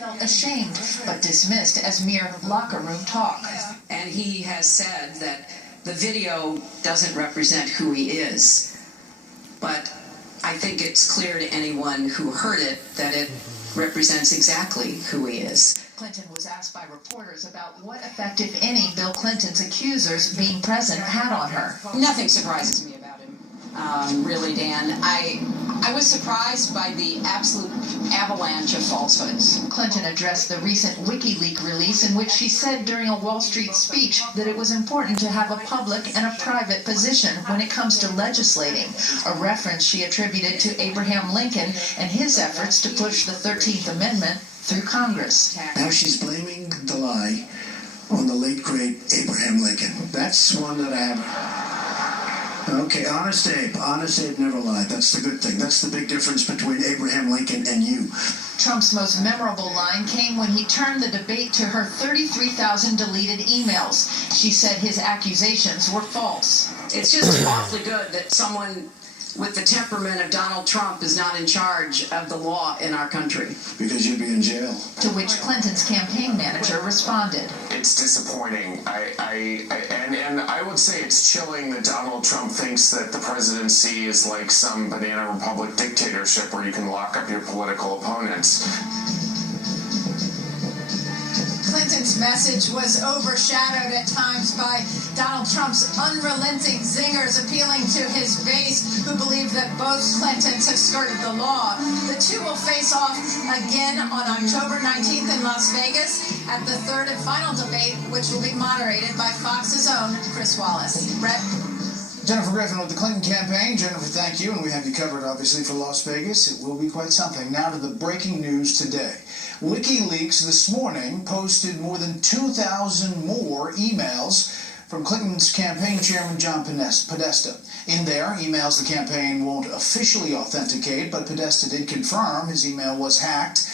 Felt ashamed, but dismissed as mere locker room talk. And he has said that the video doesn't represent who he is. But I think it's clear to anyone who heard it that it represents exactly who he is. Clinton was asked by reporters about what effect, if any, Bill Clinton's accusers being present had on her. Nothing surprises me about him, really, Dan. I was surprised by the absolute avalanche of falsehoods. Clinton addressed the recent Wikileaks release in which she said during a Wall Street speech that it was important to have a public and a private position when it comes to legislating, a reference she attributed to Abraham Lincoln and his efforts to push the 13th Amendment through Congress. Now she's blaming the lie on the late, great Abraham Lincoln. That's one that I haven't... Okay, Honest Abe never lied. That's the good thing. That's the big difference between Abraham Lincoln and you. Trump's most memorable line came when he turned the debate to her 33,000 deleted emails. She said his accusations were false. It's just awfully good that someone with the temperament of Donald Trump is not in charge of the law in our country. Because you'd be in jail. To which Clinton's campaign manager responded. It's disappointing. And I would say it's chilling that Donald Trump thinks that the presidency is like some banana republic dictatorship where you can lock up your political opponents. Clinton's message was overshadowed at times by Donald Trump's unrelenting zingers appealing to his base, who believe that both Clintons have skirted the law. The two will face off again on October 19th in Las Vegas at the third and final debate, which will be moderated by Fox's own Chris Wallace. Brett? Jennifer Griffin with the Clinton campaign. Jennifer, thank you, and we have you covered, obviously, for Las Vegas. It will be quite something. Now to the breaking news today. Wikileaks this morning posted more than 2,000 more emails from Clinton's campaign chairman, John Podesta. In there, emails the campaign won't officially authenticate, but Podesta did confirm his email was hacked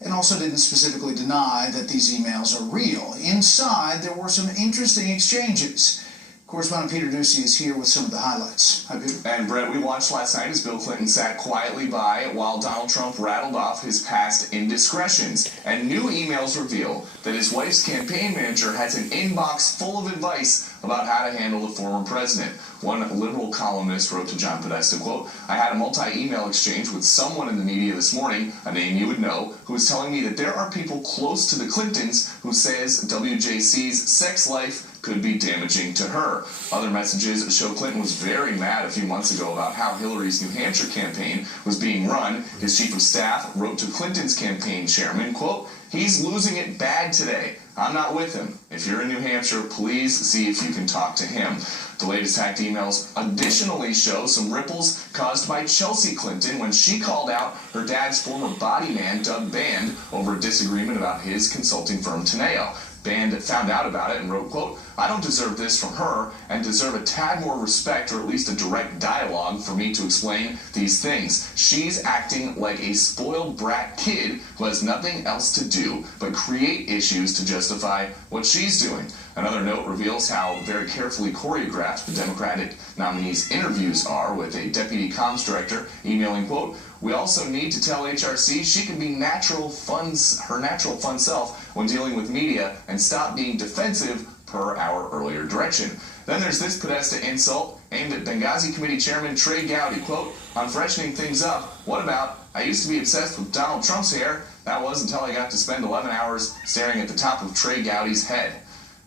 and also didn't specifically deny that these emails are real. Inside, there were some interesting exchanges. Correspondent Peter Ducey is here with some of the highlights. Hi, Peter. And Brett, we watched last night as Bill Clinton sat quietly by while Donald Trump rattled off his past indiscretions. And new emails reveal that his wife's campaign manager has an inbox full of advice about how to handle the former president. One liberal columnist wrote to John Podesta, quote, "I had a multi-email exchange with someone in the media this morning, a name you would know, who was telling me that there are people close to the Clintons who says WJC's sex life could be damaging to her." Other messages show Clinton was very mad a few months ago about how Hillary's New Hampshire campaign was being run. His chief of staff wrote to Clinton's campaign chairman, quote, "He's losing it bad today. I'm not with him. If you're in New Hampshire, please see if you can talk to him." The latest hacked emails additionally show some ripples caused by Chelsea Clinton when she called out her dad's former body man, Doug Band, over a disagreement about his consulting firm, Teneo. Band found out about it and wrote, quote, "I don't deserve this from her and deserve a tad more respect or at least a direct dialogue for me to explain these things. She's acting like a spoiled brat kid who has nothing else to do but create issues to justify what she's doing." Another note reveals how very carefully choreographed the Democratic nominee's interviews are, with a deputy comms director emailing, quote, "We also need to tell HRC she can be her natural fun self when dealing with media and stop being defensive per our earlier direction." Then there's this Podesta insult aimed at Benghazi Committee Chairman Trey Gowdy, quote, "On freshening things up, what about, I used to be obsessed with Donald Trump's hair. That was until I got to spend 11 hours staring at the top of Trey Gowdy's head."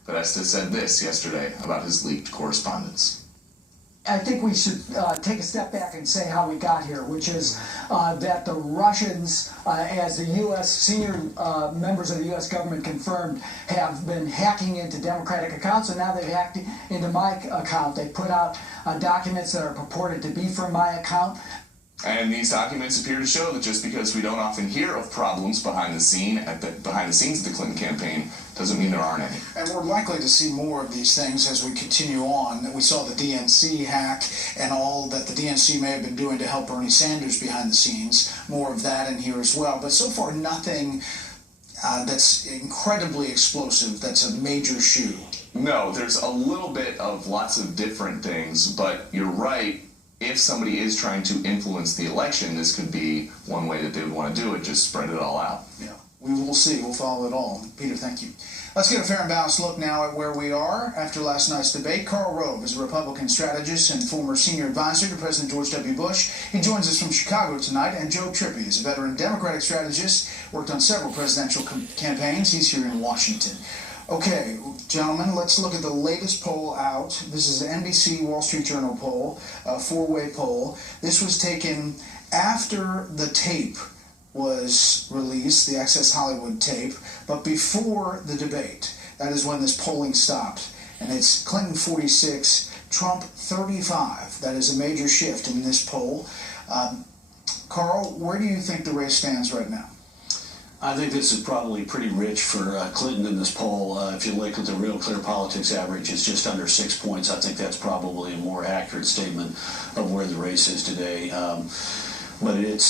Podesta said this yesterday about his leaked correspondence. I think we should take a step back and say how we got here, which is that the Russians, as the U.S. senior members of the U.S. government confirmed, have been hacking into Democratic accounts, and now they've hacked into my account. They put out documents that are purported to be from my account. And these documents appear to show that just because we don't often hear of problems behind the scenes of the Clinton campaign doesn't mean there aren't any. And we're likely to see more of these things as we continue on. We saw the DNC hack and all that the DNC may have been doing to help Bernie Sanders behind the scenes. More of that in here as well. But so far, nothing that's incredibly explosive, that's a major shoe. No, there's a little bit of lots of different things, but you're right. If somebody is trying to influence the election, this could be one way that they would want to do it, just spread it all out. Yeah. We will see. We'll follow it all. Peter, thank you. Let's get a fair and balanced look now at where we are after last night's debate. Karl Rove is a Republican strategist and former senior advisor to President George W. Bush. He joins us from Chicago tonight. And Joe Trippi is a veteran Democratic strategist, worked on several presidential campaigns. He's here in Washington. Okay, gentlemen, let's look at the latest poll out. This is an NBC Wall Street Journal poll, a four-way poll. This was taken after the tape was released, the Access Hollywood tape, but before the debate. That is when this polling stopped. And it's Clinton 46, Trump 35. That is a major shift in this poll. Karl, where do you think the race stands right now? I think this is probably pretty rich for Clinton in this poll. If you look at the Real Clear Politics average, it's just under 6 points. I think that's probably a more accurate statement of where the race is today. But it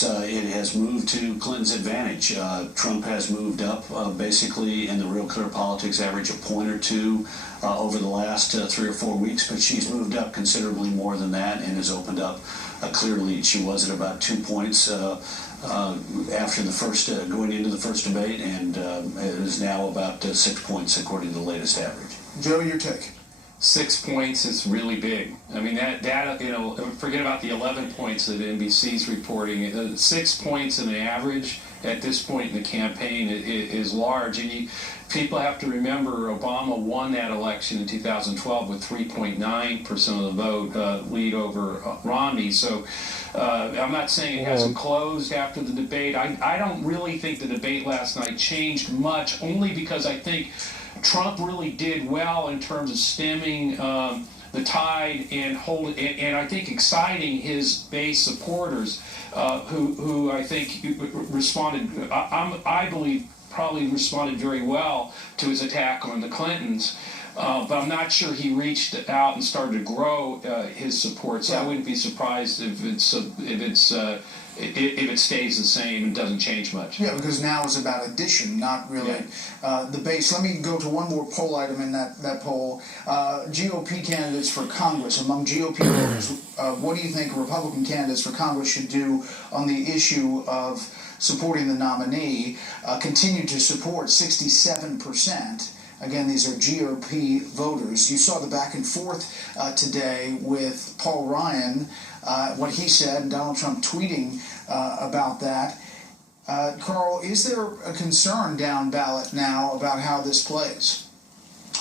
has moved to Clinton's advantage. Trump has moved up basically in the Real Clear Politics average a point or two over the last 3 or 4 weeks, but she's moved up considerably more than that and has opened up a clear lead. She was at about 2 points after the first going into the first debate, and it is now about 6 points according to the latest average. Joe, your take. 6 points is really big. I mean, that you know, forget about the 11 points that NBC's reporting. 6 points in the average at this point in the campaign is large. And people have to remember Obama won that election in 2012 with 3.9% of the vote lead over Romney. So I'm not saying it hasn't closed after the debate. I don't really think the debate last night changed much, only because I think Trump really did well in terms of stemming the tide and I think exciting his base supporters, who I think responded. I believe probably responded very well to his attack on the Clintons. But I'm not sure he reached out and started to grow his support. So I wouldn't be surprised if it stays the same and doesn't change much. Yeah, because now it's about addition, not really the base. Let me go to one more poll item in that poll. GOP candidates for Congress. Among GOP voters, what do you think Republican candidates for Congress should do on the issue of supporting the nominee? Continue to support 67%. Again, these are GOP voters. You saw the back and forth today with Paul Ryan, what he said, Donald Trump tweeting about that. Karl, is there a concern down ballot now about how this plays?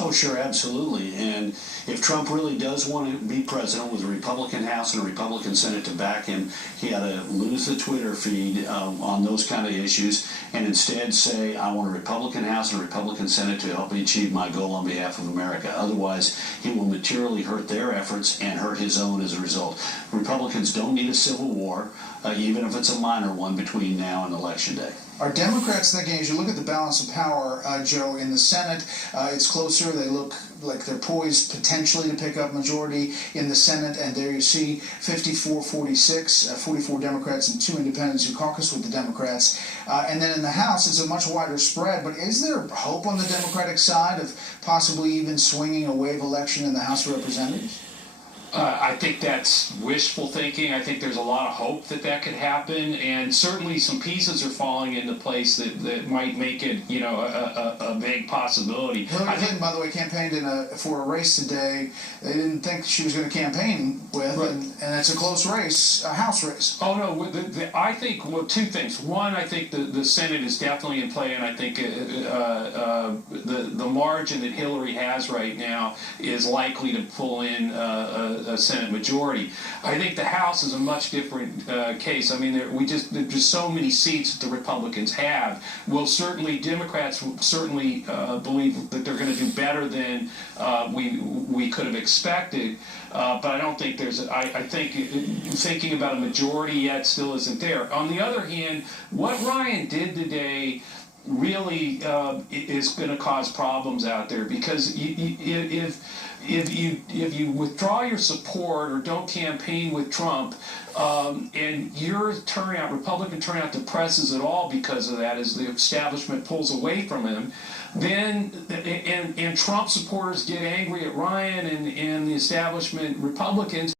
Oh, sure, absolutely. And if Trump really does want to be president with a Republican House and a Republican Senate to back him, he ought to lose the Twitter feed on those kind of issues and instead say, I want a Republican House and a Republican Senate to help me achieve my goal on behalf of America. Otherwise, he will materially hurt their efforts and hurt his own as a result. Republicans don't need a civil war, even if it's a minor one, between now and Election Day. Are Democrats thinking, as you look at the balance of power, Joe, in the Senate, it's closer, they look like they're poised potentially to pick up majority in the Senate, and there you see 54-46, 44 Democrats and 2 independents who caucus with the Democrats. And then in the House, it's a much wider spread, but is there hope on the Democratic side of possibly even swinging a wave election in the House of Representatives? I think that's wishful thinking. I think there's a lot of hope that could happen, and certainly some pieces are falling into place that might make it, you know, a big possibility. Hillary Clinton, by the way, campaigned for a race today they didn't think she was going to campaign with, right. and it's a close race, a House race. Oh, no, I think, well, 2 things. One, I think the Senate is definitely in play, and I think the margin that Hillary has right now is likely to pull in a Senate majority. I think the House is a much different case. I mean, there's just so many seats that the Republicans have. Democrats will certainly believe that they're going to do better than we could have expected. But I don't think I think thinking about a majority yet still isn't there. On the other hand, what Ryan did today really is going to cause problems out there, because if you withdraw your support or don't campaign with Trump, and your turnout, Republican turnout, depresses at all because of that, as the establishment pulls away from him, then and Trump supporters get angry at Ryan and the establishment Republicans.